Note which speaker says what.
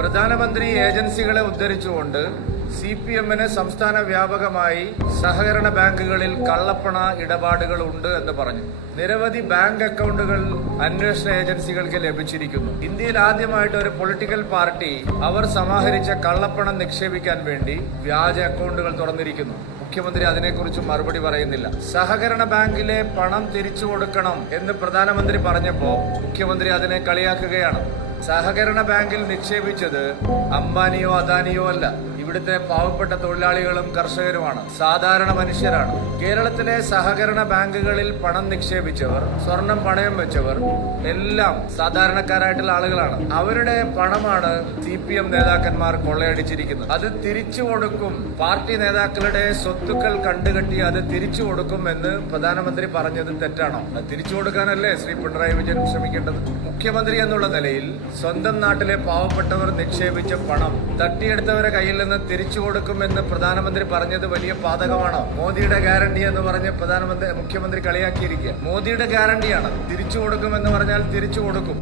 Speaker 1: പ്രധാനമന്ത്രി ഏജൻസികളെ ഉദ്ധരിച്ചുകൊണ്ട് സി പി എമ്മിന് സംസ്ഥാന വ്യാപകമായി സഹകരണ ബാങ്കുകളിൽ കള്ളപ്പണ ഇടപാടുകൾ ഉണ്ട് എന്ന് പറഞ്ഞു. നിരവധി ബാങ്ക് അക്കൗണ്ടുകൾ അന്വേഷണ ഏജൻസികൾക്ക് ലഭിച്ചിരിക്കുന്നു. ഇന്ത്യയിൽ ആദ്യമായിട്ട് ഒരു പൊളിറ്റിക്കൽ പാർട്ടി അവർ സമാഹരിച്ച കള്ളപ്പണം നിക്ഷേപിക്കാൻ വേണ്ടി വ്യാജ അക്കൗണ്ടുകൾ തുറന്നിരിക്കുന്നു. മുഖ്യമന്ത്രി അതിനെക്കുറിച്ച് മറുപടി പറയുന്നില്ല. സഹകരണ ബാങ്കിലെ പണം തിരിച്ചു കൊടുക്കണം എന്ന് പ്രധാനമന്ത്രി പറഞ്ഞപ്പോൾ മുഖ്യമന്ത്രി അതിനെ കളിയാക്കുകയാണ്. സഹകരണ ബാങ്കിൽ നിക്ഷേപിച്ചത് അംബാനിയോ അദാനിയോ അല്ല. ഇവിടുത്തെ പാവപ്പെട്ട തൊഴിലാളികളും കർഷകരുമാണ്. സാധാരണ മനുഷ്യരാണ്. കേരളത്തിലെ സഹകരണ ബാങ്കുകളിൽ പണം നിക്ഷേപിച്ചവർ സ്വർണം പണയം വെച്ചവർ എല്ലാം സാധാരണക്കാരായിട്ടുള്ള ആളുകളാണ്. അവരുടെ പണമാണ് സി പി എം നേതാക്കന്മാർ കൊള്ളയടിച്ചിരിക്കുന്നത്. അത് തിരിച്ചു കൊടുക്കും. പാർട്ടി നേതാക്കളുടെ സ്വത്തുക്കൾ കണ്ടുകെട്ടി അത് തിരിച്ചു കൊടുക്കും എന്ന് പ്രധാനമന്ത്രി പറഞ്ഞത് തെറ്റാണോ? തിരിച്ചു കൊടുക്കാനല്ലേ ശ്രീ പിണറായി വിജയൻ ശ്രമിക്കേണ്ടത്? മുഖ്യമന്ത്രി എന്നുള്ള നിലയിൽ സ്വന്തം നാട്ടിലെ പാവപ്പെട്ടവർ നിക്ഷേപിച്ച പണം തട്ടിയെടുത്തവരെ കയ്യിൽ നിന്ന് തിരിച്ചു കൊടുക്കുമെന്ന് പ്രധാനമന്ത്രി പറഞ്ഞത് വലിയ പാതകമാണോ. മോദിയുടെ ഗ്യാരണ്ടി എന്ന് പറഞ്ഞ് പ്രധാനമന്ത്രി മുഖ്യമന്ത്രി കളിയാക്കിയിരിക്കുക മോദിയുടെ ഗ്യാരണ്ടിയാണ്. തിരിച്ചു കൊടുക്കുമെന്ന് പറഞ്ഞാൽ തിരിച്ചു കൊടുക്കും.